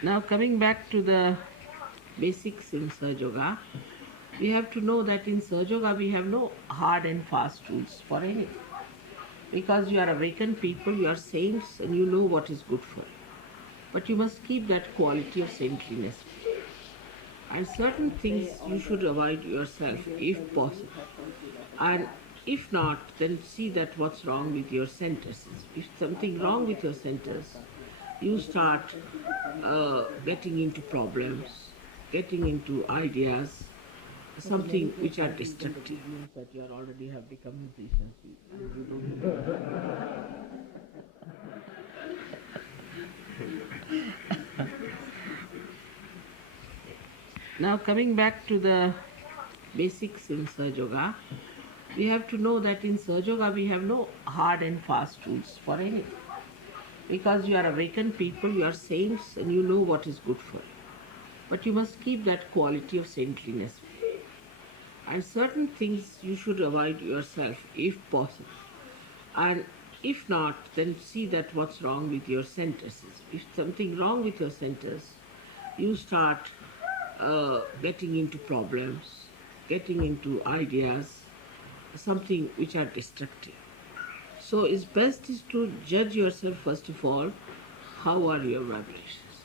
Now coming back to the basics in SahajaYoga, we have to know that in SahajaYoga we have no hard and fast rules for anything. Because you are awakened people, you are saints and you know what is good for you. But you must keep that quality of saintliness. And certain things you should avoid yourself if possible. And if not, then see that what's wrong with your centers. If something wrong with your centers, you start getting into problems, getting into ideas, something which are destructive. Means that you are already have become musicians and you don't. Now coming back to the basics in SahajaYoga, we have to know that in SahajaYoga we have no hard and fast rules for anything. Because you are awakened people, you are saints and you know what is good for you. But you must keep that quality of saintliness. And certain things you should avoid yourself if possible. And if not, then see that what's wrong with your centers. If something wrong with your centers, you start getting into problems, getting into ideas, something which are destructive. So it's best is to judge yourself first of all, how are your vibrations.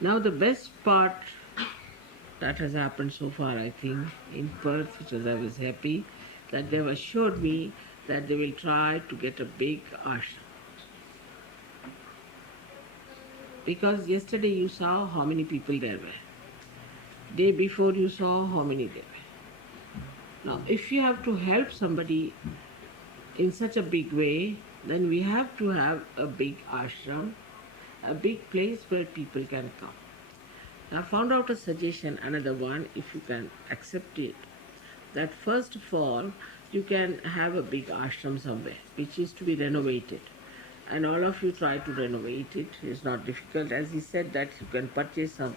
Now the best part that has happened so far, I think, in Perth, which was I was happy, that they've assured me that they will try to get a big ashram. Because yesterday you saw how many people there were. Day before you saw how many there were. Now, if you have to help somebody in such a big way, then we have to have a big ashram, a big place where people can come. I found out a suggestion, another one, if you can accept it, that first of all, you can have a big ashram somewhere, which is to be renovated. And all of you try to renovate it. It's not difficult. As he said that you can purchase some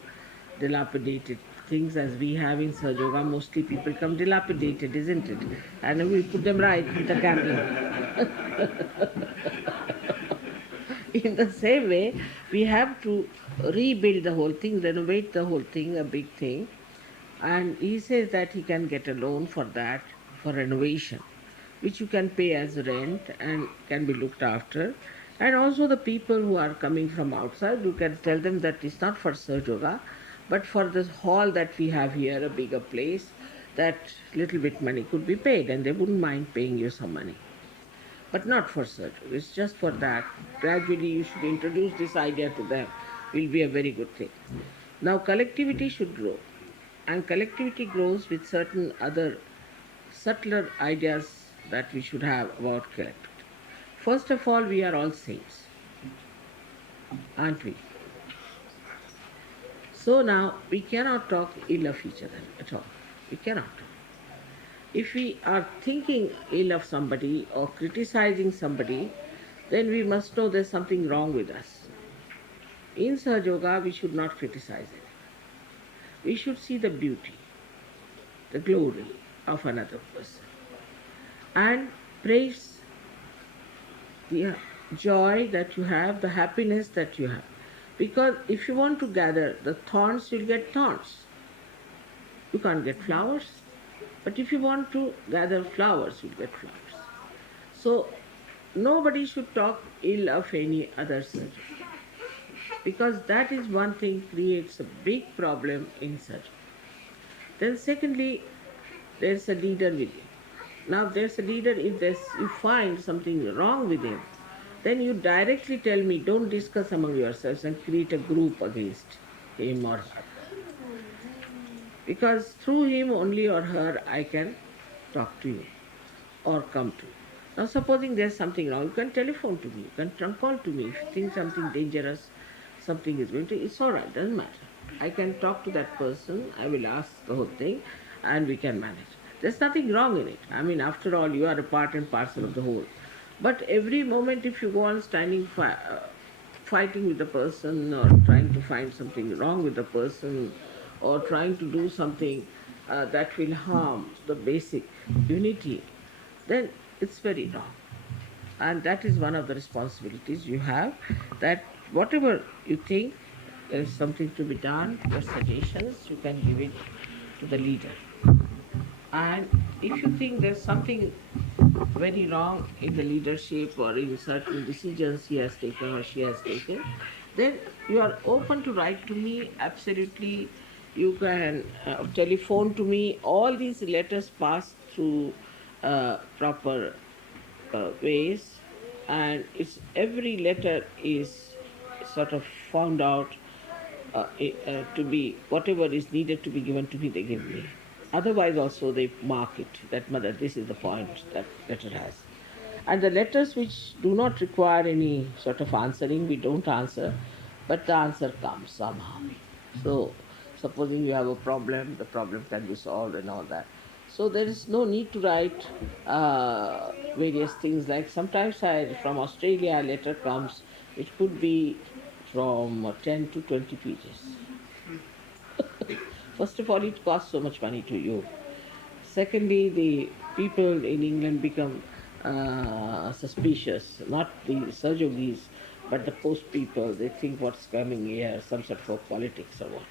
dilapidated things as we have in SahajaYoga. Mostly people come dilapidated, isn't it? And we put them right with a candle. In the same way, we have to rebuild the whole thing, renovate the whole thing, a big thing. And he says that he can get a loan for that, for renovation, which you can pay as rent and can be looked after. And also the people who are coming from outside, you can tell them that it's not for SahajaYoga, but for this hall that we have here, a bigger place, that little bit money could be paid and they wouldn't mind paying you some money. But not for SahajaYoga, it's just for that. Gradually you should introduce this idea to them. Will be a very good thing. Now collectivity should grow. And collectivity grows with certain other subtler ideas that we should have about collectivity. First of all, we are all saints, aren't we? So now we cannot talk ill of each other at all. We cannot. If we are thinking ill of somebody or criticizing somebody, then we must know there's something wrong with us. In SahajaYoga, we should not criticize it. We should see the beauty, the glory of another person and praise the joy that you have, the happiness that you have. Because if you want to gather the thorns, you'll get thorns. You can't get flowers. But if you want to gather flowers, you'll get flowers. So nobody should talk ill of any other surgeon. Because that is one thing creates a big problem in surgery. Then secondly, there's a leader with you. Now there's a leader, if you find something wrong with him, then you directly tell me, don't discuss among yourselves and create a group against him or her. Because through him only or her I can talk to you or come to you. Now supposing there's something wrong, you can telephone to me, you can trunk call to me. If you think something dangerous, something is going to, it's all right, doesn't matter. I can talk to that person, I will ask the whole thing and we can manage. There's nothing wrong in it. I mean, after all, you are a part and parcel of the whole. But every moment if you go on standing fighting with the person or trying to find something wrong with the person or trying to do something that will harm the basic unity, then it's very wrong. And that is one of the responsibilities you have, that whatever you think there is something to be done, your suggestions, you can give it to the leader. And if you think there's something very wrong in the leadership or in certain decisions he has taken or she has taken, then you are open to write to me. Absolutely, you can telephone to me. All these letters pass through proper ways, and it's every letter is sort of found out to be whatever is needed to be given to me. They give me. Otherwise, also they mark it that mother. This is the point that letter has. And the letters which do not require any sort of answering, we don't answer, but the answer comes somehow. So, supposing you have a problem, the problem can be solved and all that. So there is no need to write various things. Like sometimes from Australia a letter comes, it could be from 10 to 20 pages. First of all, it costs so much money to you. Secondly, the people in England become suspicious, not the Sahaja but the post people. They think what's coming here, some sort of politics or what.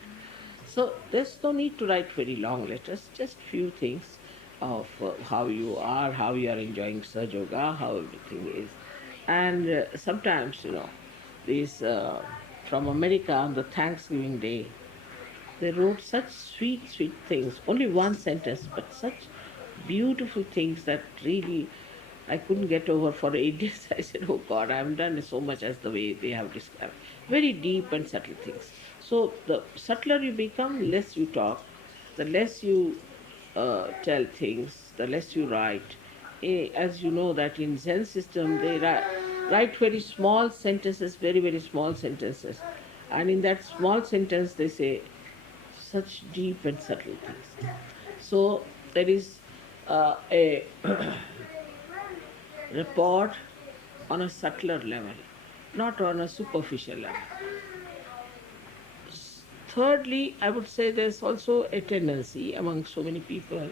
So there's no need to write very long letters, just few things of how you are, how you are enjoying Sahaja, how everything is. And sometimes, these from America on the Thanksgiving Day, they wrote such sweet, sweet things. Only one sentence, but such beautiful things that really I couldn't get over for 8 days. I said, oh God, I haven't done so much as the way they have described. Very deep and subtle things. So the subtler you become, less you talk, the less you tell things, the less you write. As you know that in Zen system, they write very small sentences, very, very small sentences. And in that small sentence, they say such deep and subtle things. So there is a report on a subtler level, not on a superficial level. Thirdly, I would say there's also a tendency among so many people,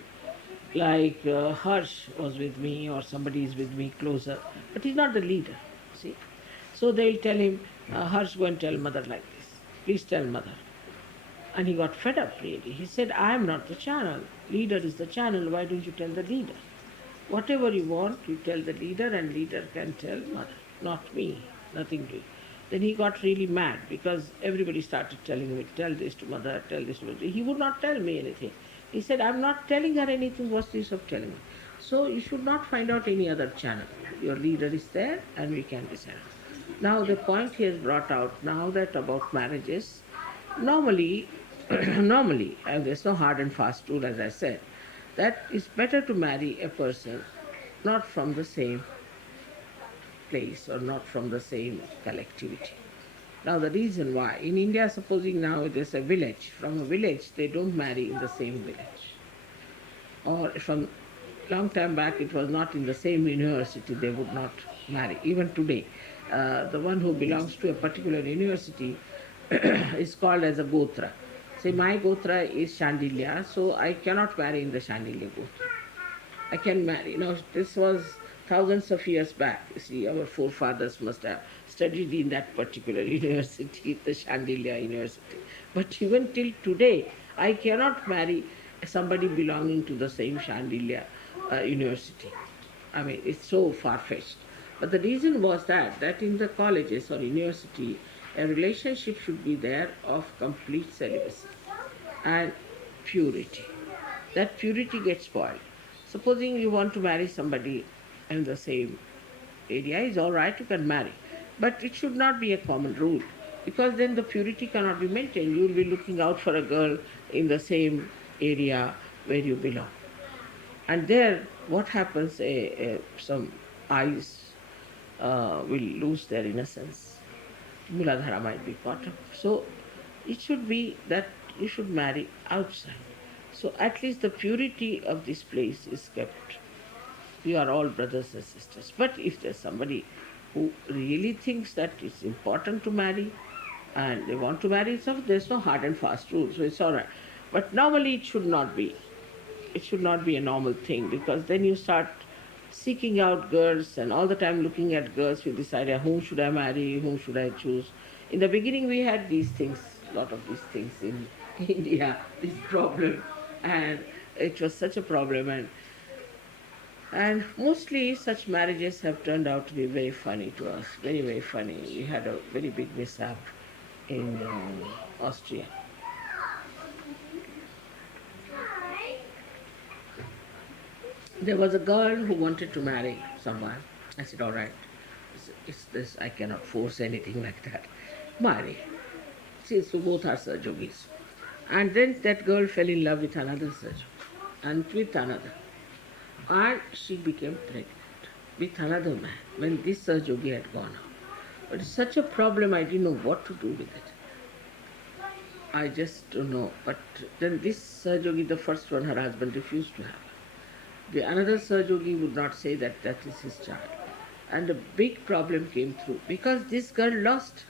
like Harsh was with me or somebody is with me closer, but he's not the leader, see. So they'll tell him, Harsh, go and tell mother like this. Please tell mother. And he got fed up really. He said, I am not the channel. Leader is the channel. Why don't you tell the leader? Whatever you want, you tell the leader, and leader can tell mother, not me, nothing to you. Then he got really mad because everybody started telling him, tell this to mother, tell this to mother. He would not tell me anything. He said, I'm not telling her anything. What's this of telling me? So you should not find out any other channel. Your leader is there and we can decide. Now the point he has brought out now that about marriages, normally, and there's no hard and fast rule as I said, that it's better to marry a person not from the same place or not from the same collectivity. Now the reason why, in India supposing now there's a village, from a village they don't marry in the same village. Or from long time back it was not in the same university, they would not marry. Even today, the one who belongs to a particular university is called as a Gotra. Say my Gotra is Shandilya, so I cannot marry in the Shandilya Gotra. I can marry. Now this was thousands of years back. You see, our forefathers must have studied in that particular university, the Shandilya University. But even till today, I cannot marry somebody belonging to the same Shandilya University. I mean, it's so far-fetched. But the reason was that in the colleges or university, a relationship should be there of complete celibacy and purity. That purity gets spoiled. Supposing you want to marry somebody in the same area, is all right, you can marry. But it should not be a common rule, because then the purity cannot be maintained. You will be looking out for a girl in the same area where you belong. And there, what happens, some eyes will lose their innocence. Muladhara might be caught up. So it should be that you should marry outside. So at least the purity of this place is kept. You are all brothers and sisters. But if there's somebody who really thinks that it's important to marry and they want to marry, so there's no hard and fast rule, so it's all right. But normally it should not be. It should not be a normal thing, because then you start seeking out girls and all the time looking at girls with this idea, whom should I marry, whom should I choose. In the beginning we had these things, lot of these things in India, this problem, and it was such a problem, and mostly such marriages have turned out to be very funny to us, very, very funny. We had a very big mishap in Austria. There was a girl who wanted to marry someone. I said, all right, it's this, I cannot force anything like that. Marry. See, so both are Yogis. And then that girl fell in love with another Sahaja and with another. And she became pregnant with another man when this Yogi had gone out. But it's such a problem, I didn't know what to do with it. I just don't know. But then this Yogi, the first one, her husband refused to have her. The another Yogi would not say that that is his child. And a big problem came through because this girl lost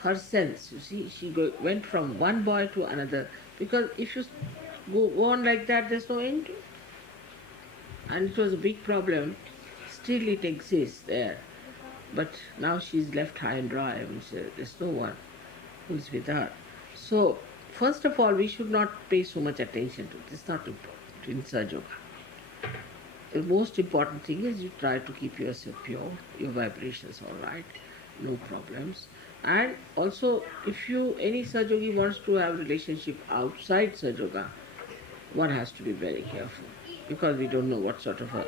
her sense. You see, she went from one boy to another, because if you go on like that, there's no end to it. And it was a big problem. Still it exists there. But now she's left high and dry. I mean, there's no one who's with her. So, first of all, we should not pay so much attention to it. It's not important in Sahaja. The most important thing is you try to keep yourself pure, your vibrations all right, no problems. And also, if any Sahaja wants to have relationship outside Sahaja, one has to be very careful, because we don't know what sort of a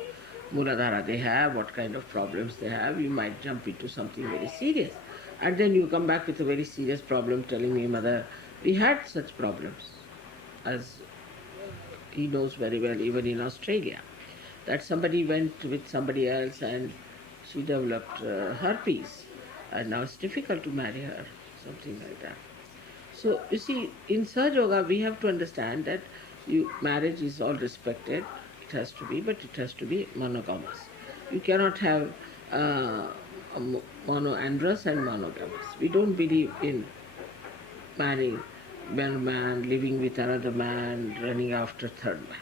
Muladhara they have, what kind of problems they have. You might jump into something very serious. And then you come back with a very serious problem telling me, Mother, we had such problems, as he knows very well, even in Australia, that somebody went with somebody else and she developed herpes, and now it's difficult to marry her, something like that. So, you see, in Sahaja we have to understand that marriage is all respected, it has to be, but it has to be monogamous. You cannot have monoandrous and monogamous. We don't believe in marrying one man, living with another man, running after third man.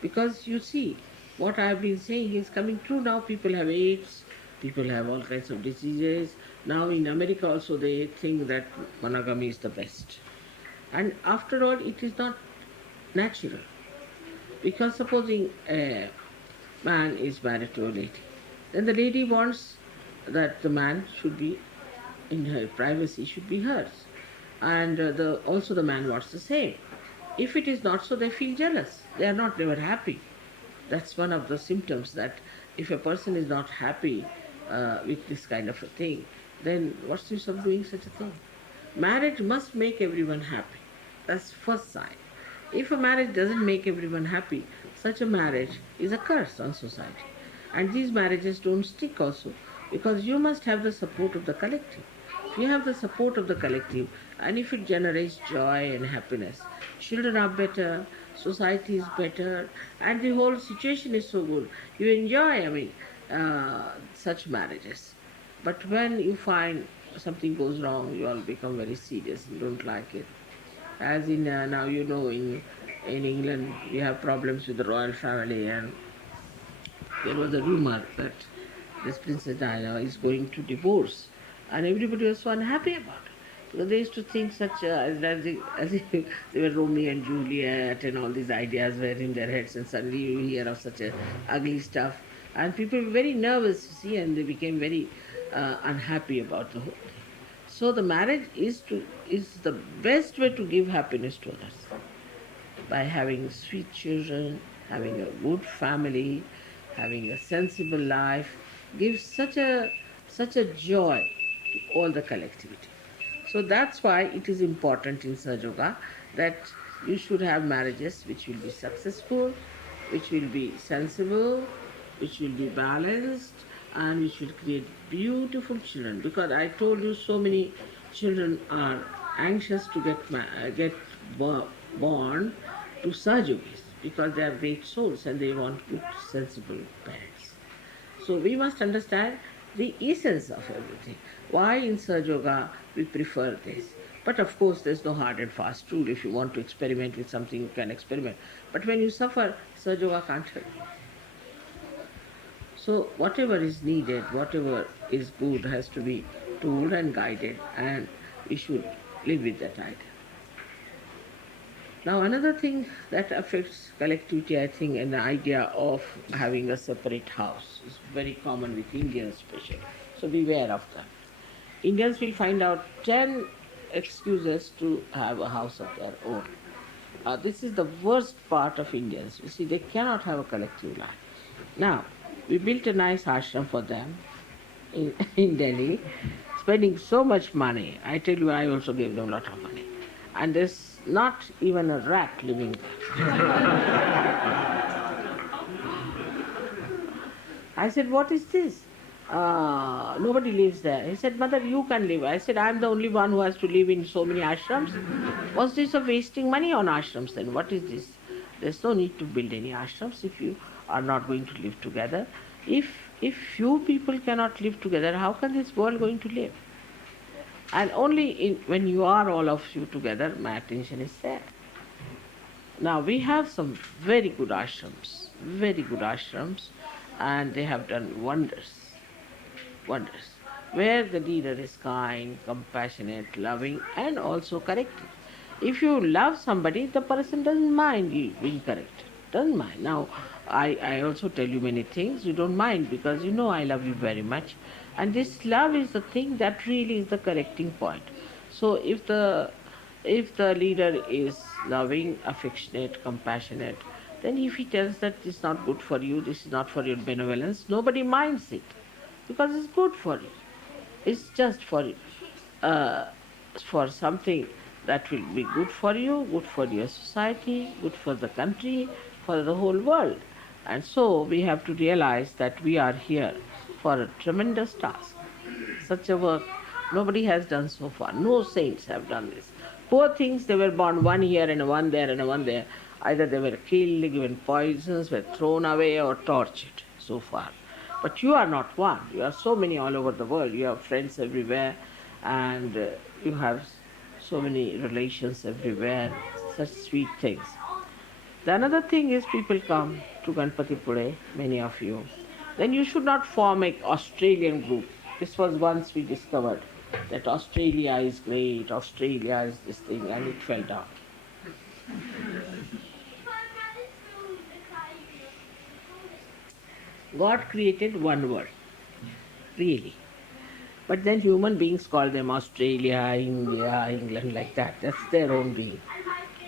Because you see, what I have been saying is coming true now. People have AIDS, people have all kinds of diseases. Now in America also they think that monogamy is the best. And after all, it is not natural. Because supposing a man is married to a lady, then the lady wants that the man should be, in her privacy, should be hers. And also the man wants the same. If it is not so, they feel jealous. They are not never happy. That's one of the symptoms, that if a person is not happy with this kind of a thing, then what's the use of doing such a thing? Marriage must make everyone happy. That's first sign. If a marriage doesn't make everyone happy, such a marriage is a curse on society. And these marriages don't stick also, because you must have the support of the collective. If you have the support of the collective, and if it generates joy and happiness, children are better, society is better, and the whole situation is so good. You enjoy, such marriages. But when you find something goes wrong, you all become very serious and don't like it. As in now, in England we have problems with the royal family, and there was a rumor that this Princess Diana is going to divorce, and everybody was so unhappy about it. Because they used to think such as if they were Romeo and Juliet, and all these ideas were in their heads, and suddenly you hear of such a ugly stuff, and people were very nervous, you see, and they became very unhappy about the whole thing. So the marriage is the best way to give happiness to others, by having sweet children, having a good family, having a sensible life, gives such a joy to all the collectivity. So that's why it is important in Sahaja that you should have marriages which will be successful, which will be sensible, which will be balanced, and which will create beautiful children. Because I told you, so many children are anxious to get born to Sahajogis, because they are great souls and they want good, sensible parents. So we must understand the essence of everything. Why in Sahaja we prefer this? But of course, there's no hard and fast rule. If you want to experiment with something, you can experiment. But when you suffer, Sahaja can't help you. So whatever is needed, whatever is good has to be told and guided, and we should live with that idea. Now another thing that affects collectivity, I think, an idea of having a separate house is very common with Indians especially. So beware of that. Indians will find out 10 excuses to have a house of their own. This is the worst part of Indians. You see, they cannot have a collective life. Now, we built a nice ashram for them in Delhi, spending so much money. I tell you, I also gave them a lot of money. And there's not even a rat living there. I said, what is this? Nobody lives there. He said, Mother, you can live. I said, I'm the only one who has to live in so many ashrams. What's this of wasting money on ashrams then? What is this? There's no need to build any ashrams if you are not going to live together. If few people cannot live together, how can this world going to live? And only when you are all of you together, my attention is there. Now we have some very good ashrams, and they have done wonders, where the leader is kind, compassionate, loving, and also correcting. If you love somebody, the person doesn't mind you being corrected, doesn't mind. Now, I also tell you many things, you don't mind because you know I love you very much. And this love is the thing that really is the correcting point. So if the leader is loving, affectionate, compassionate, then if he tells that this is not good for you, this is not for your benevolence, nobody minds it because it's good for you. It's just for something that will be good for you, good for your society, good for the country, for the whole world. And so we have to realize that we are here for a tremendous task. Such a work nobody has done so far. No saints have done this. Poor things, they were born one here and one there and one there. Either they were killed, given poisons, were thrown away or tortured so far. But you are not one. You are so many all over the world. You have friends everywhere, and you have so many relations everywhere. Such sweet things. The another thing is people come to Ganpatipure, many of you. Then you should not form an Australian group. This was once we discovered that Australia is great, Australia is this thing, and it fell down. God created one world, really. But then human beings call them Australia, India, England, like that. That's their own being.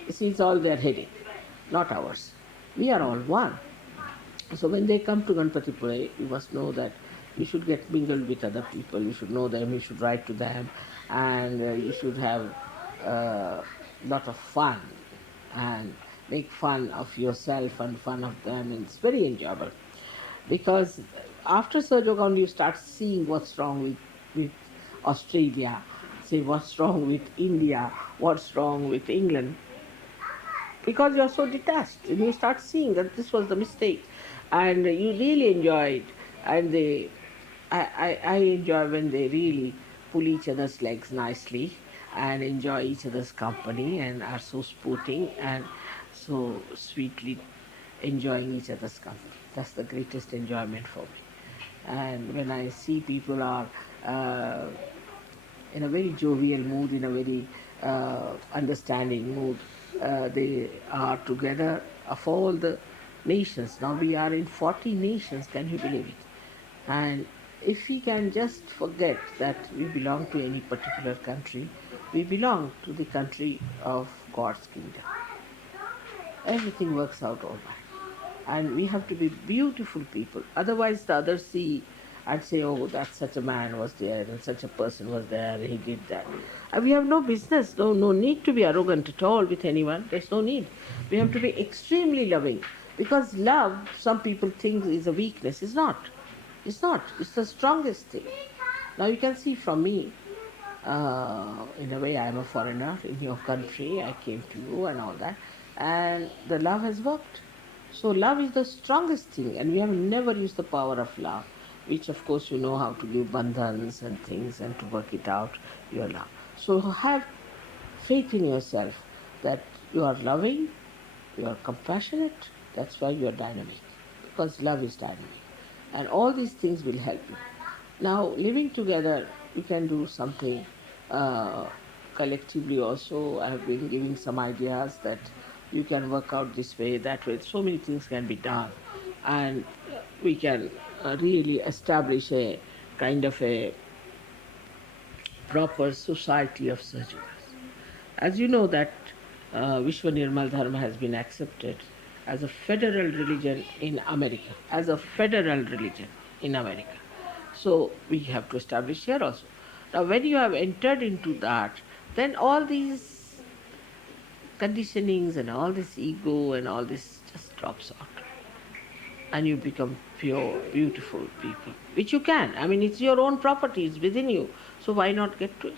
You see, it's all their headache, not ours. We are all one. So when they come to Ganpatipure, you must know that you should get mingled with other people, you should know them, you should write to them, and you should have a lot of fun and make fun of yourself and fun of them, and it's very enjoyable. Because after SahajaYoga only you start seeing what's wrong with Australia, say what's wrong with India, what's wrong with England, because you're so detached and you start seeing that this was the mistake, and you really enjoy it. And I enjoy when they really pull each other's legs nicely and enjoy each other's company and are so sporting and so sweetly enjoying each other's company. That's the greatest enjoyment for me. And when I see people are in a very jovial mood, in a very understanding mood, they are together of all the nations. Now we are in 40 nations, can you believe it? And if we can just forget that we belong to any particular country, we belong to the country of God's kingdom. Everything works out all right. And we have to be beautiful people. Otherwise the others see and say, oh, that such a man was there and such a person was there, he did that. And we have no business, no need to be arrogant at all with anyone. There's no need. We have to be extremely loving. Because love, some people think is a weakness. It's not. It's not. It's the strongest thing. Now you can see from me, in a way I am a foreigner in your country, I came to you and all that, and the love has worked. So love is the strongest thing, and we have never used the power of love, which of course you know how to give bandhans and things and to work it out, your love. So have faith in yourself that you are loving, you are compassionate, that's why you are dynamic, because love is dynamic. And all these things will help you. Now, living together, we can do something uh, collectively also. I have been giving some ideas that you can work out this way, that way. So many things can be done. And we can really establish a kind of a proper society of surgeons. As you know that Vishwa Nirmal Dharma has been accepted as a federal religion in America, as a federal religion in America. So we have to establish here also. Now when you have entered into that, then all these conditionings and all this ego and all this just drops out. And you become pure, beautiful people, which you can. I mean, it's your own property, it's within you. So why not get to it?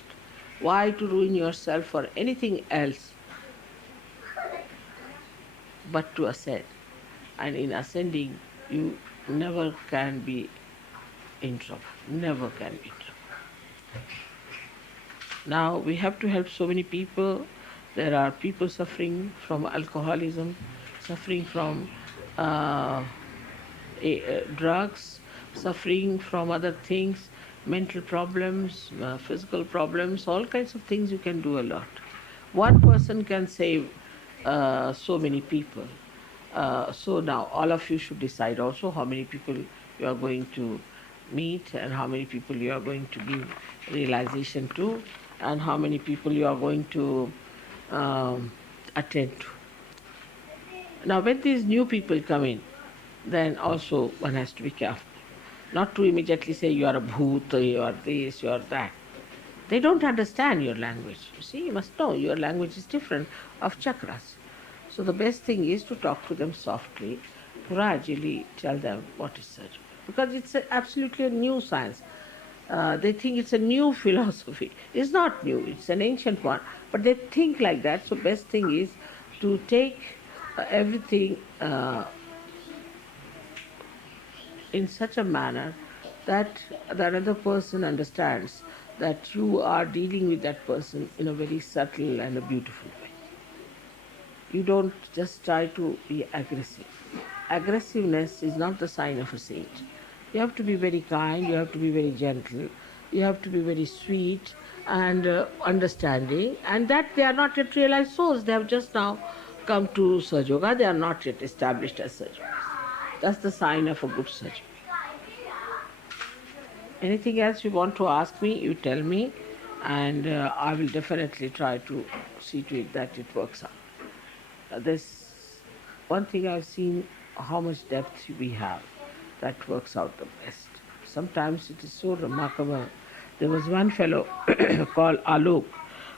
Why to ruin yourself for anything else but to ascend? And in ascending, you never can be in trouble. Never can be in trouble. Now we have to help so many people. There are people suffering from alcoholism, suffering from drugs, suffering from other things, mental problems, physical problems, all kinds of things. You can do a lot. One person can save so many people. So now all of you should decide also how many people you are going to meet and how many people you are going to give realization to and how many people you are going to attend to. Now when these new people come in, then also one has to be careful. Not to immediately say you are a bhoot, you are this, you are that. They don't understand your language. You see, you must know your language is different of chakras. So the best thing is to talk to them softly, gradually tell them what is surgery. Because it's absolutely a new science. They think it's a new philosophy. It's not new, it's an ancient one. But they think like that. So best thing is to take everything in such a manner that the other person understands that you are dealing with that person in a very subtle and a beautiful way. You don't just try to be aggressive. Aggressiveness is not the sign of a saint. You have to be very kind, you have to be very gentle, you have to be very sweet and understanding, and that they are not yet realized souls. They have just now come to SahajaYoga, they are not yet established as surgeons. That's the sign of a good surgeon. Anything else you want to ask me, you tell me, and I will definitely try to see to it that it works out. There's one thing I've seen how much depth we have that works out the best. Sometimes it is so remarkable. There was one fellow called Alok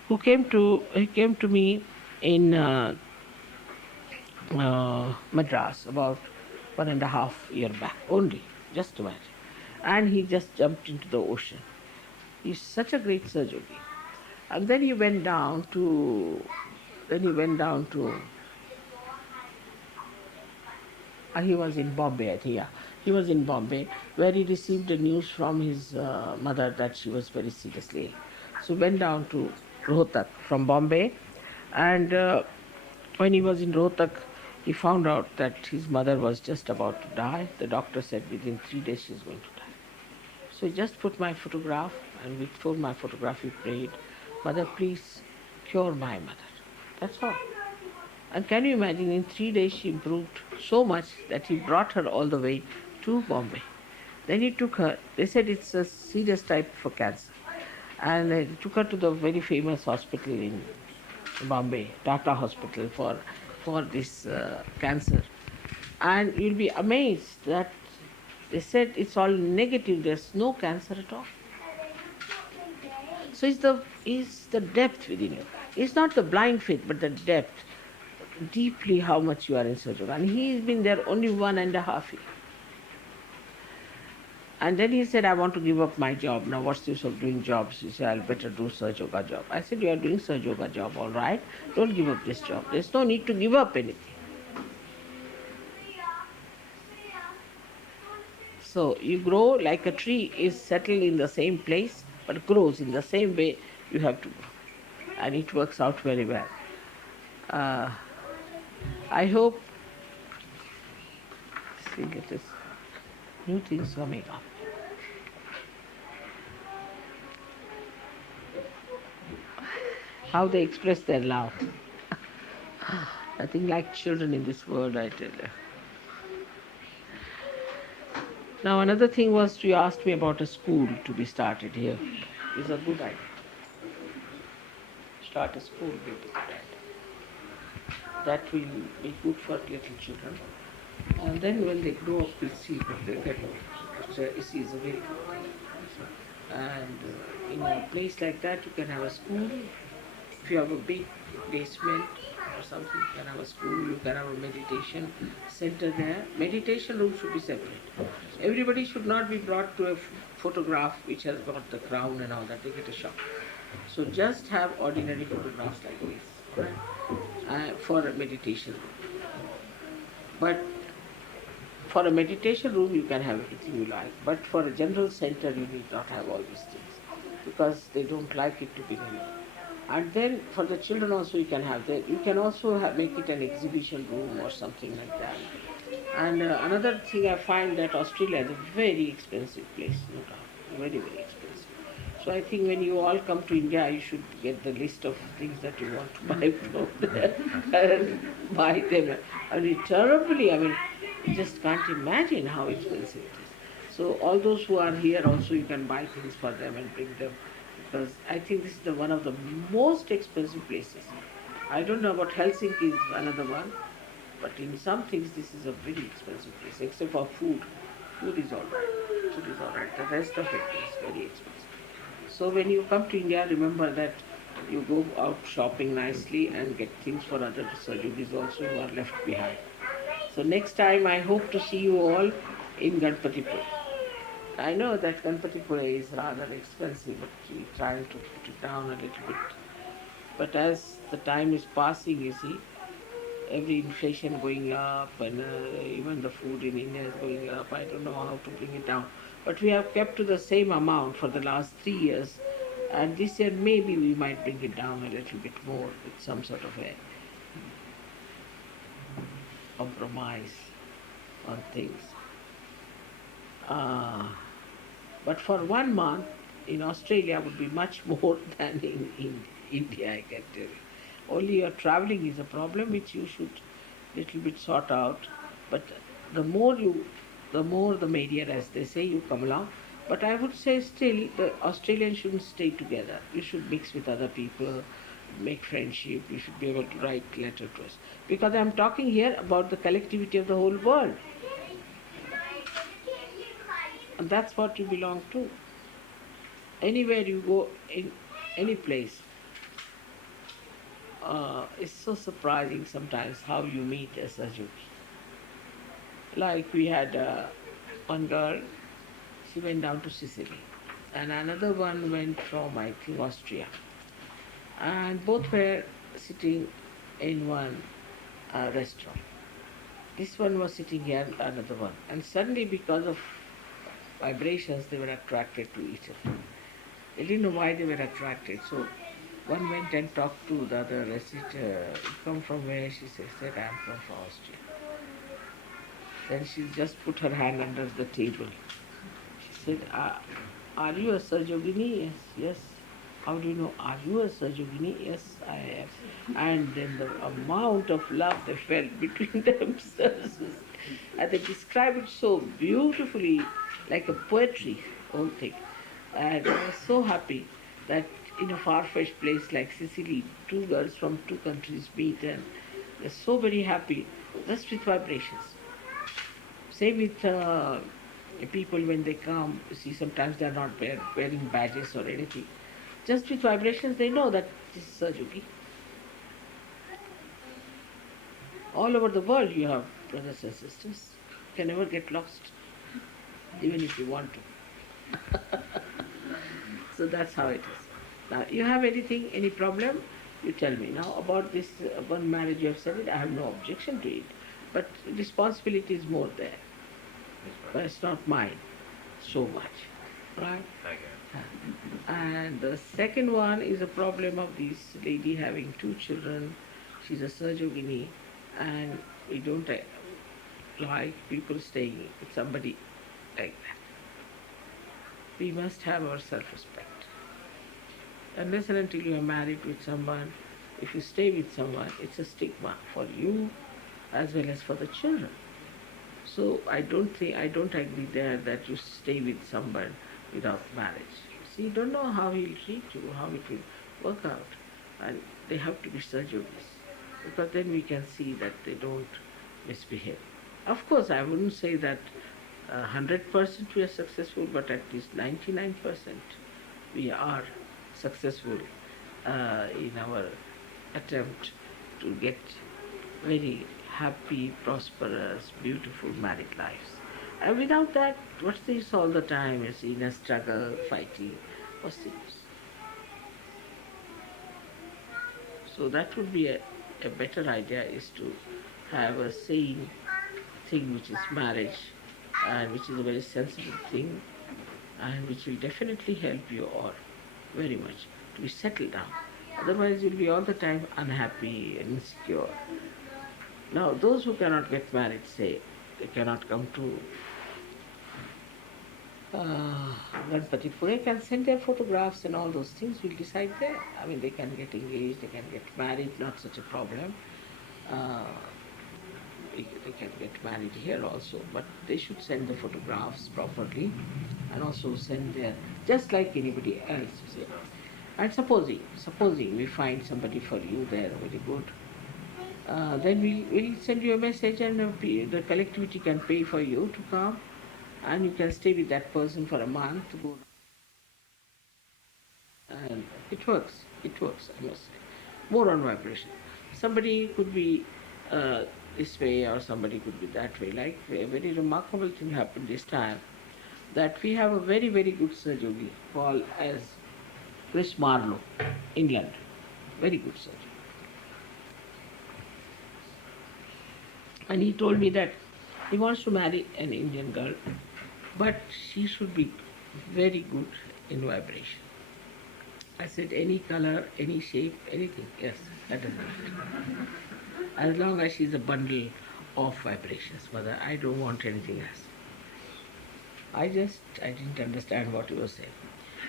who came to me in Madras about 1.5 year back only, just imagine. And he just jumped into the ocean. He's such a great surgeon. And then he went down to he was in Bombay, I think, yeah. He was in Bombay, where he received the news from his mother that she was very seriously ill. So went down to Rohtak from Bombay, and when he was in Rohtak, he found out that his mother was just about to die. The doctor said within 3 days she's going to die. So he just put my photograph, and before my photograph he prayed, "Mother, please cure my mother." That's all. And can you imagine, in 3 days she improved so much that he brought her all the way to Bombay. Then he took her, they said it's a serious type of cancer. And he took her to the very famous hospital in Bombay, Tata Hospital, for this cancer. And you'll be amazed that they said it's all negative, there's no cancer at all. So it's the depth within you. It's not the blind faith, but the depth. Deeply how much you are in SahajaYoga. And he's been there only 1.5 years. And then he said, "I want to give up my job. Now what's the use of doing jobs?" He said, "I'll better do SahajaYoga job." I said, "You are doing SahajaYoga job, all right. Don't give up this job. There's no need to give up anything." So you grow like a tree is settled in the same place, but grows in the same way you have to grow. And it works out very well. I hope, see, it is. New things coming up. How they express their love. Nothing like children in this world, I tell you. Now, another thing was you asked me about a school to be started here. It's a good idea. Start a school will be a good idea. That will be good for little children. And then when they grow up, we'll see what they get. It's a very good thing. And in a place like that, you can have a school. If you have a big basement or something, you can have a school, you can have a meditation center there. Meditation room should be separate. Everybody should not be brought to a photograph which has got the crown and all that, they get a shock. So just have ordinary photographs like this, right? For a meditation room. But for a meditation room, you can have anything you like. But for a general center, you need not have all these things because they don't like it to be there. And then for the children also you can have that. You can also make it an exhibition room or something like that. And another thing I find that Australia is a very expensive place, no doubt, very, very expensive. So I think when you all come to India, you should get the list of things that you want to buy from there and buy them. I mean, terribly, I mean, you just can't imagine how expensive it is. So all those who are here also, you can buy things for them and bring them because I think this is one of the most expensive places. I don't know about Helsinki is another one, but in some things this is a very expensive place, except for food. Food is all right. Food is all right. The rest of it is very expensive. So when you come to India, remember that you go out shopping nicely and get things for other Yogis also who are left behind. So next time I hope to see you all in Ganpatipur. I know that Ganpatipura is rather expensive, but we're trying to put it down a little bit. But as the time is passing, you see, every inflation going up and even the food in India is going up. I don't know how to bring it down. But we have kept to the same amount for the last 3 years. And this year maybe we might bring it down a little bit more with some sort of a compromise on things. But for 1 month in Australia would be much more than in India, I can tell you. Only your traveling is a problem which you should little bit sort out. But the more the merrier, as they say, you come along. But I would say still the Australians shouldn't stay together. You should mix with other people, make friendship. You should be able to write letter to us. Because I'm talking here about the collectivity of the whole world. And that's what you belong to. Anywhere you go, in any place, it's so surprising sometimes how you meet a Sahaja. Like we had one girl, she went down to Sicily, and another one went from, I think, Austria. And both were sitting in one restaurant. This one was sitting here, another one. And suddenly, because of vibrations, they were attracted to each other. They didn't know why they were attracted. So one went and talked to the other. I said, you come from where? She said, I am from Austria. Then she just put her hand under the table. She said, are you a Sahaja? Yes, yes. How do you know? Are you a Sahaja? Yes, I am. And then the amount of love they felt between themselves. And they describe it so beautifully, like a poetry, whole thing. And I was so happy that in a far-fetched place like Sicily, two girls from two countries meet and they're so very happy, just with vibrations. Same with people when they come, you see sometimes they're not wearing badges or anything. Just with vibrations they know that this is Sahaja. All over the world you have brothers and sisters. You can never get lost, even if you want to. So that's how it is. Now, you have anything, any problem, you tell me. Now, about this one marriage you have said it, I have no objection to it. But responsibility is more there. But it's not mine so much. Right? Okay. And the second one is a problem of this lady having 2 children. She's a Sahaja, and we don't like people staying with somebody like that. We must have our self-respect. Unless and until you are married with someone, if you stay with someone, it's a stigma for you as well as for the children. So I don't agree there that you stay with someone without marriage. See, you don't know how he'll treat you, how it will work out. And they have to be SahajaYogis, because then we can see that they don't misbehave. Of course, I wouldn't say that 100% we are successful, but at least 99% we are successful in our attempt to get very happy, prosperous, beautiful married lives. And without that, what's the use all the time? You see, in a struggle, fighting, what's the use? So that would be a better idea, is to have a sane thing which is marriage, and which is a very sensible thing, and which will definitely help you all very much to be settled down. Otherwise you'll be all the time unhappy and insecure. Now those who cannot get married, say they cannot come to Ganpati Pure, can send their photographs and all those things, we'll decide there. I mean, they can get engaged, they can get married, not such a problem. They can get married here also, but they should send the photographs properly, and also send their, just like anybody else, you see. And supposing we find somebody for you there, very good, then we'll send you a message, and the collectivity can pay for you to come, and you can stay with that person for a month, go, and it works, I must say. More on vibration. Somebody could be this way, or somebody could be that way. Like, a very remarkable thing happened this time, that we have a very, very good SahajaYogi called as Chris Marlowe, England. Very good surgeon. And he told me that he wants to marry an Indian girl, but she should be very good in vibration. I said, any color, any shape, anything. Yes, that doesn't matter. As long as she's a bundle of vibrations, mother, I don't want anything else. I didn't understand what he was saying.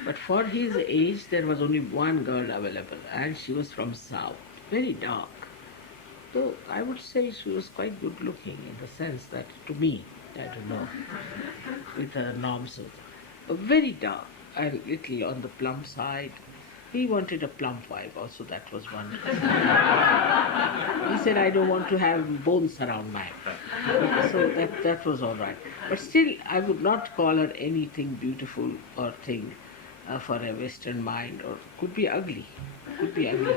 But for his age, there was only one girl available, and she was from South, very dark. Though I would say she was quite good looking, in the sense that, to me, I don't know, with the norms of very dark and little on the plump side. He wanted a plump wife also, that was one. He said, I don't want to have bones around my head. So that was all right. But still, I would not call her anything beautiful or thing for a Western mind, or could be ugly. Could be ugly.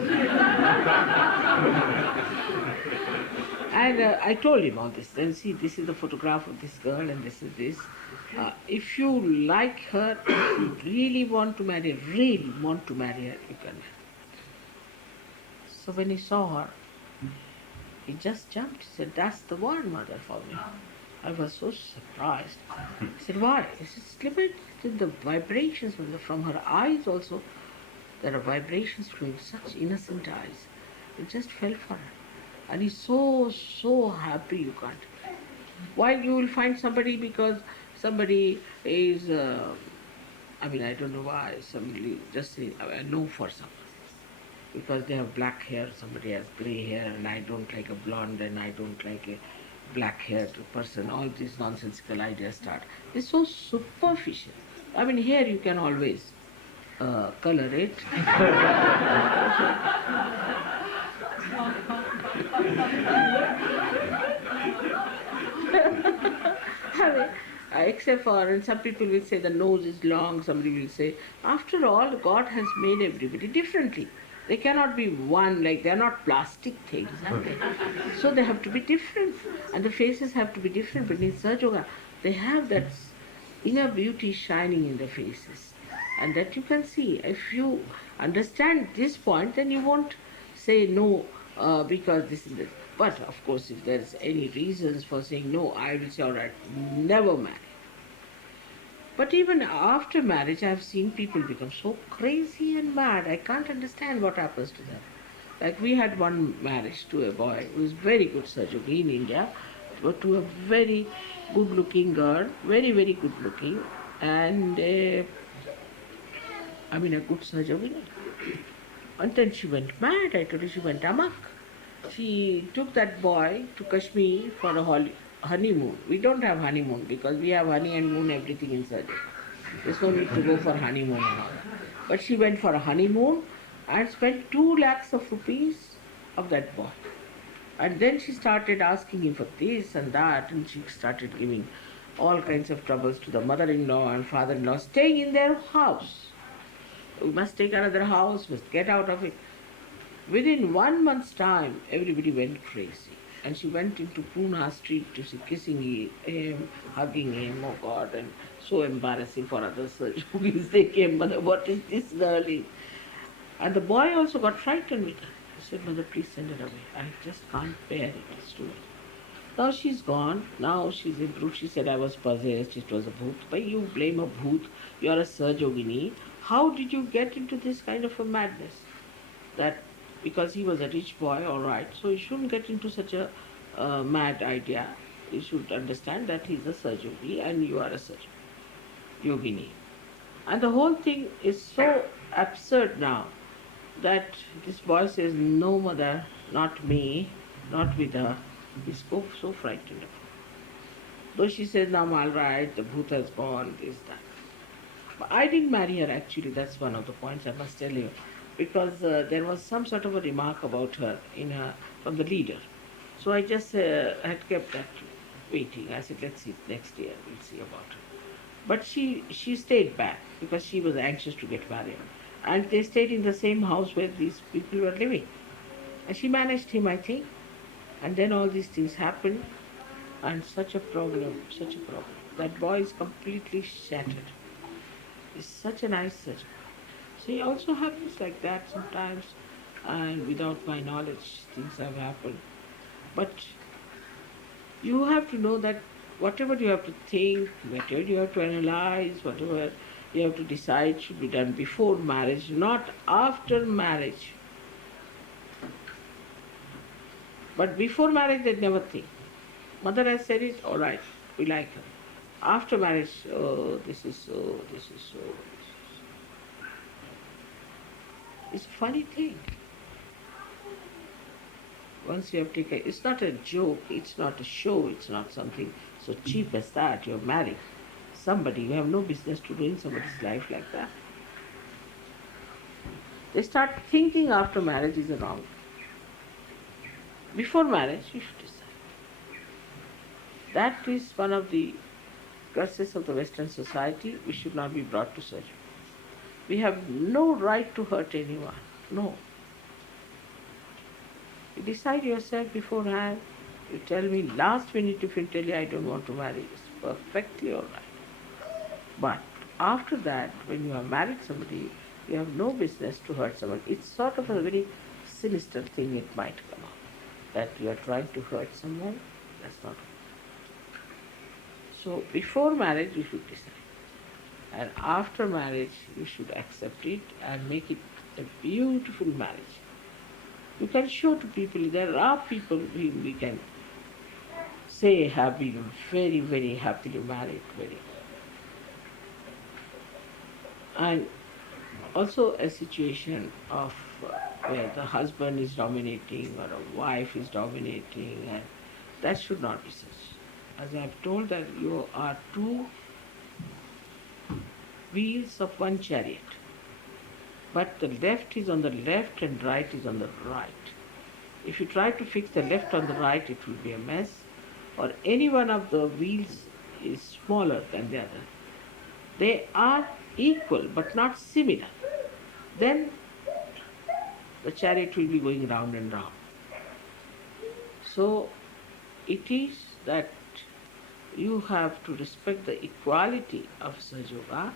And I told him all this. Then see, this is the photograph of this girl, and this is this. If you like her, if you really want to marry her, you can marry her. So when he saw her, he just jumped. He said, that's the one, mother, for me. I was so surprised. He said, why? He said, limited in the vibrations from her eyes also. There are vibrations from such innocent eyes. It just fell for her. And he's so happy, you can't. While you will find somebody, because somebody is, I don't know why, somebody just say, I know for some. Because they have black hair, somebody has grey hair, and I don't like a blonde, and I don't like a black-haired person. All these nonsensical ideas start. It's so superficial. Here you can always color it. Except for, and some people will say the nose is long, somebody will say, after all, God has made everybody differently. They cannot be one, like they are not plastic things, are they? So they have to be different, and the faces have to be different. But in SahajaYoga, they have that inner beauty shining in the faces, and that you can see. If you understand this point, then you won't say no because this is this. But of course, if there is any reasons for saying no, I will say, all right, never marry. But even after marriage, I have seen people become so crazy and mad. I can't understand what happens to them. Like, we had one marriage to a boy who was very good surgeon in India. to a very good looking girl, very, very good looking, and I mean a good surgeon. And then she went mad, I told you, she went amok. She took that boy to Kashmir for a honeymoon. We don't have honeymoon because we have honey and moon everything in surgery. There's no need to go for honeymoon and all that. But she went for a honeymoon and spent 2 lakhs of rupees of that boy. And then she started asking him for this and that, and she started giving all kinds of troubles to the mother-in-law and father-in-law, staying in their house. We must take another house, must get out of it. Within 1 month's time, everybody went crazy. And she went into Pune street to see, kissing him, hugging him, oh God, and so embarrassing for other yogis. They came, Mother, what is this girl? And the boy also got frightened with her. He said, Mother, please send her away. I just can't bear it. It's too much. Now she's gone. Now she's improved. She said, I was possessed. It was a bhoot. Why you blame a bhoot? You are a Yogini. How did you get into this kind of a madness? That because he was a rich boy, all right, so you shouldn't get into such a mad idea. You should understand that he's a Yogi and you are a Yogini. And the whole thing is so absurd now that this boy says, no mother, not me, not with her. He's so frightened of her. Though she says, now I'm all right, the bhoot has gone, this, that. But I didn't marry her actually, that's one of the points I must tell you. Because there was some sort of a remark about her from the leader. So I just had kept that waiting. I said, let's see, next year we'll see about her. But she stayed back because she was anxious to get married. And they stayed in the same house where these people were living. And she managed him, I think. And then all these things happened. And such a problem. That boy is completely shattered. He's such a nice surgeon. So it also happens like that sometimes, and without my knowledge, things have happened. But you have to know that whatever you have to think, whatever you have to analyze, whatever you have to decide should be done before marriage, not after marriage. But before marriage, they never think. Mother has said it, all right, we like her. After marriage, oh, this is so, this is so. It's a funny thing. Once you have taken, it's not a joke, it's not a show, it's not something so cheap as that. You're married somebody, you have no business to ruin somebody's life like that. They start thinking after marriage is wrong. Before marriage, you should decide. That is one of the curses of the Western society. We should not be brought to surgery. We have no right to hurt anyone. No. You decide yourself beforehand. You tell me last minute if you tell you I don't want to marry. It's perfectly all right. But after that, when you have married somebody, you have no business to hurt someone. It's sort of a very sinister thing it might come out. That you are trying to hurt someone, that's not good. So before marriage you should decide. And after marriage, you should accept it and make it a beautiful marriage. You can show to people, there are people whom we can say have been very, very happily married, very. And also a situation of where the husband is dominating or a wife is dominating, and that should not be such. As I have told that you are two wheels of one chariot, but the left is on the left and right is on the right. If you try to fix the left on the right, it will be a mess, or any one of the wheels is smaller than the other. They are equal but not similar. Then the chariot will be going round and round. So it is that you have to respect the equality of Sahaja,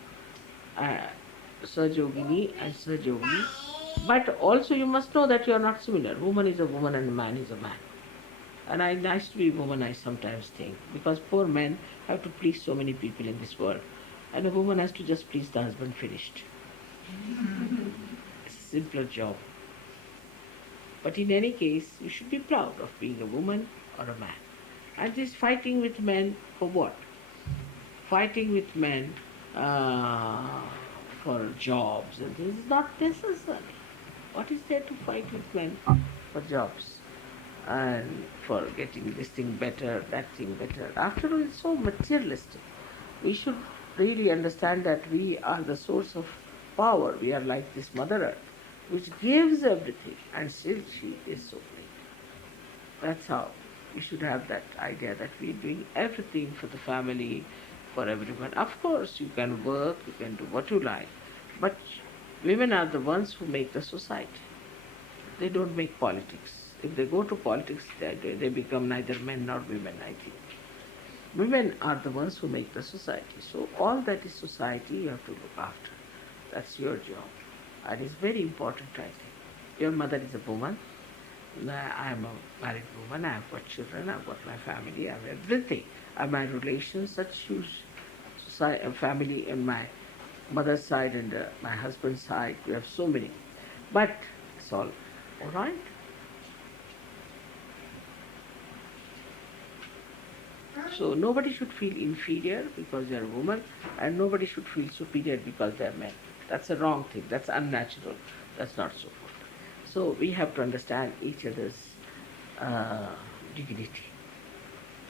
Yogini and Yogi, but also you must know that you are not similar. Woman is a woman and a man is a man. And it's nice to be a woman, I sometimes think, because poor men have to please so many people in this world, and a woman has to just please the husband, finished. It's a simpler job. But in any case, you should be proud of being a woman or a man. And this fighting with men for what? Fighting with men for jobs and this is not necessary. What is there to fight with men for jobs and for getting this thing better, that thing better? After all, it's so materialistic. We should really understand that we are the source of power. We are like this Mother Earth, which gives everything, and still she is so great. That's how we should have that idea that we're doing everything for the family, for everyone. Of course, you can work, you can do what you like, but women are the ones who make the society. They don't make politics. If they go to politics, they become neither men nor women, I think. Women are the ones who make the society. So all that is society you have to look after. That's your job. And it's very important, I think. Your mother is a woman. I am a married woman. I have got children. I've got my family. I have everything. I have my relations, such huge family on my mother's side and my husband's side. We have so many. But it's all right. So nobody should feel inferior because they are a woman, and nobody should feel superior because they are men. That's a wrong thing. That's unnatural. That's not so good. So we have to understand each other's dignity.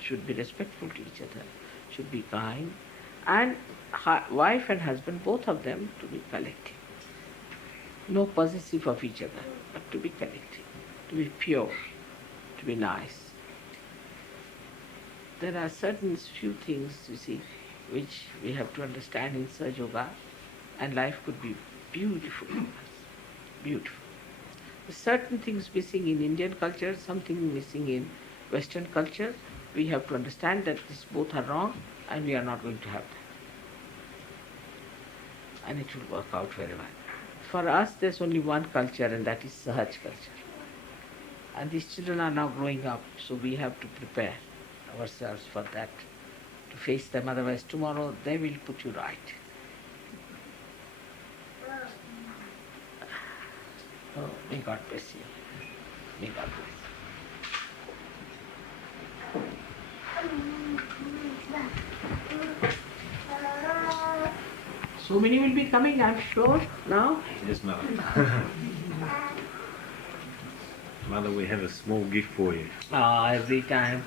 Should be respectful to each other. Should be kind, and wife and husband, both of them, to be collective. No possessive of each other, but to be collective, to be pure, to be nice. There are certain few things, you see, which we have to understand in SahajaYoga, and life could be beautiful for us. Beautiful. There's certain things missing in Indian culture, something missing in Western culture. We have to understand that these both are wrong, and we are not going to have that. And it will work out very well. For us, there's only one culture, and that is Sahaj culture. And these children are now growing up, so we have to prepare ourselves for that, to face them. Otherwise, tomorrow they will put you right. Oh, may God bless you. May God bless you. So many will be coming, I'm sure, now? Yes, Mother. Mother, we have a small gift for you. Ah, every time.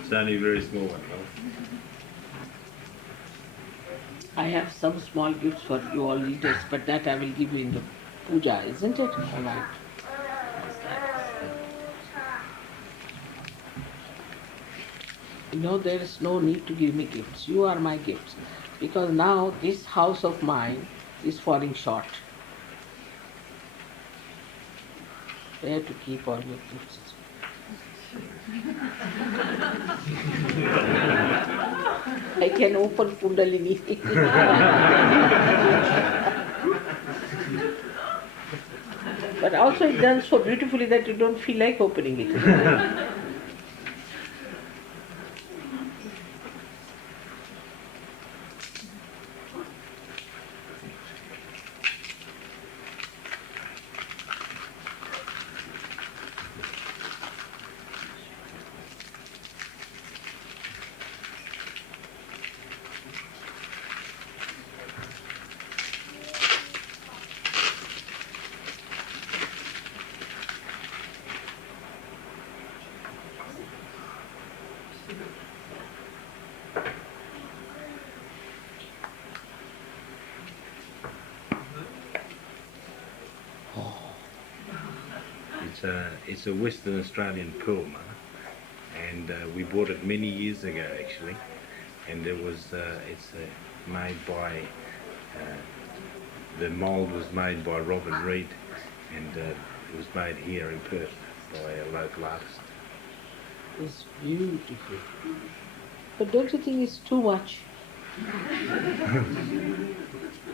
It's only a very small one, Mother. I have some small gifts for you all leaders, but that I will give you in the puja, isn't it? All right. You know, there is no need to give me gifts. You are my gifts. Because now this house of mine is falling short. I have to keep all your gifts. I can open Kundalini. But also it's done so beautifully that you don't feel like opening it. It's a Western Australian pearl, Mother, and we bought it many years ago actually, and it's made by the mould was made by Robert Reed, and it was made here in Perth by a local artist. It's beautiful. But don't you think it's too much?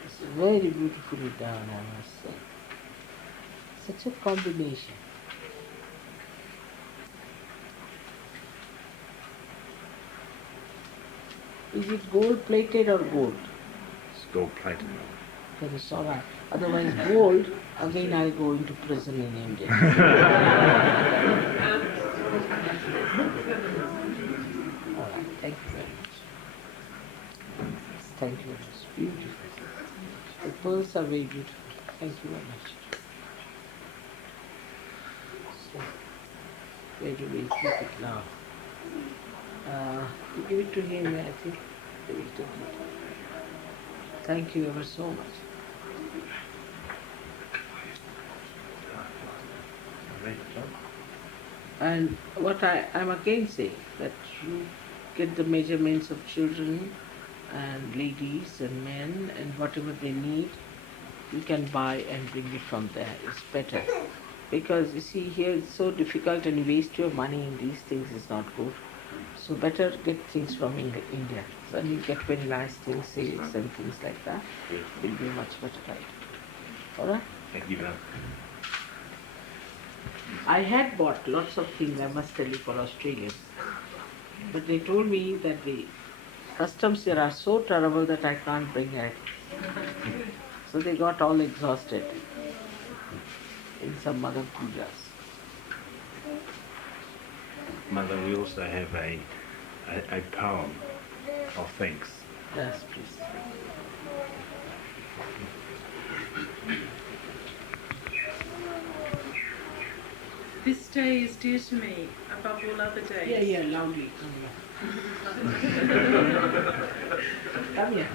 It's very beautifully done, I must say. Such a combination. Is it gold plated or gold? It's gold plated. That is all right. Otherwise gold, again I'll go into prison in India. Thank you very much. Thank you very much. Beautiful. The pearls are very beautiful. Thank you very much. So, where do we keep it now? You give it to him, I think. Give it to him. Thank you ever so much. And what I'm again saying, that you get the measurements of children and ladies and men and whatever they need, you can buy and bring it from there. It's better. Because you see here it's so difficult and you waste your money in these things is not good. So better get things from India. So you get very nice things, sales and things like that. It will be much better idea. Alright? Thank you, ma'am. I had bought lots of things, I must tell you, for Australia. But they told me that the customs here are so terrible that I can't bring it. So they got all exhausted in some other pujas. Mother, we also have a poem of thanks. Yes, please. This day is dear to me above all other days. Yeah, loudly. Come here.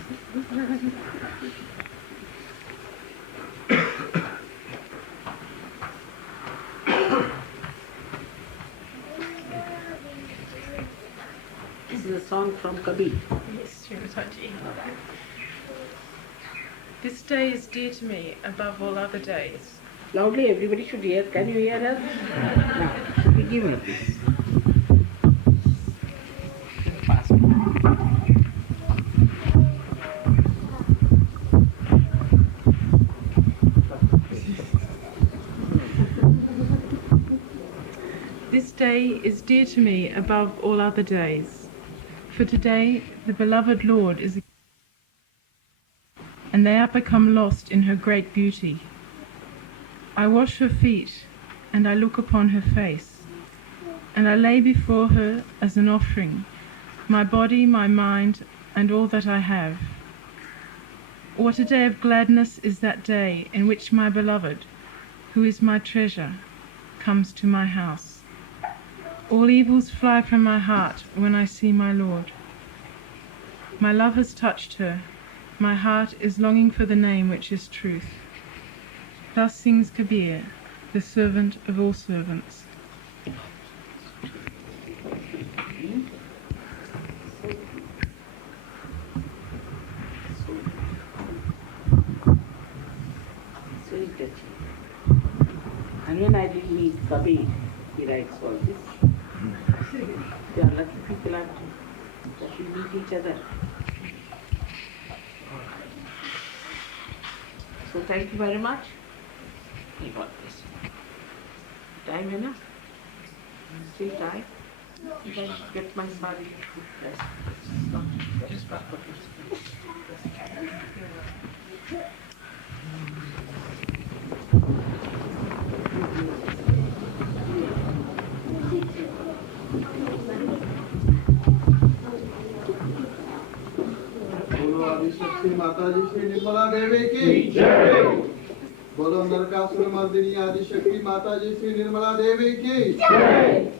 This is a song from Kabir. Yes, Srimataji. This day is dear to me above all other days. Loudly, everybody should hear. Can you hear us? Now, we give her this. Fast. This day is dear to me above all other days. For today the beloved Lord is, and they are become lost in her great beauty. I wash her feet, and I look upon her face, and I lay before her as an offering my body, my mind, and all that I have. What a day of gladness is that day in which my beloved, who is my treasure, comes to my house. All evils fly from my heart when I see my Lord. My love has touched her. My heart is longing for the name which is truth. Thus sings Kabir, the servant of all servants. And when I did meet Kabir, he writes all this. They are lucky people, aren't they? That we meet each other. So thank you very much. He got this. Time enough? Still time? Then get my sari. Yes. बोलो आदिशक्ति माता जी श्री निर्मला देवी की जय। बोलो नरकासुर मर्दिनी आदिशक्ति माता जी श्री निर्मला देवी की जय।